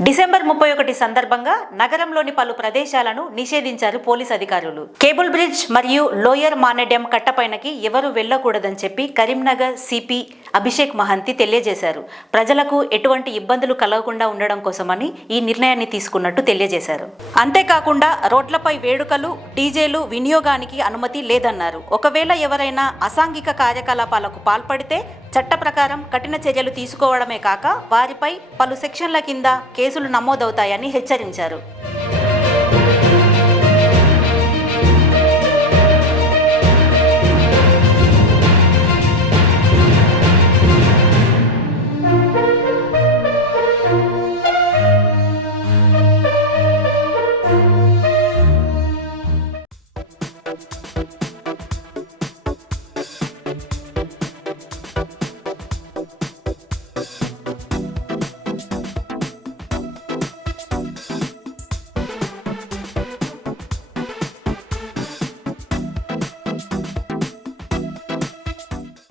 December 31 సందర్భంగా నగరంలోని పలు ప్రదేశాలను నిషేధించారు పోలీస్ అధికారులు. కేబుల్ బ్రిడ్జ్ మరియు లోయర్ మానెడ్యం కట్టపైనకి ఎవరూ వెళ్లకూడదని చెప్పి కరీంనగర్ సిపి అభిషేక్ మహంతి తెలియజేశారు. ప్రజలకు ఎటువంటి ఇబ్బందులు కలగకుండా ఉండడం కోసమని ఈ నిర్ణయాన్ని తీసుకున్నట్టు తెలియజేశారు. అంతేకాకుండా రోడ్లపై వేడుకలు, డీజేలు వినియోగానికి అనుమతి లేదన్నారు. ఒకవేళ ఎవరైనా అసాంఘిక కార్యకలాపాలకు పాల్పడితే చట్ట ప్రకారం కఠిన చర్యలు తీసుకోవడమే కాక వారిపై పలు సెక్షన్ల కింద కేసులు నమోదవుతాయని హెచ్చరించారు.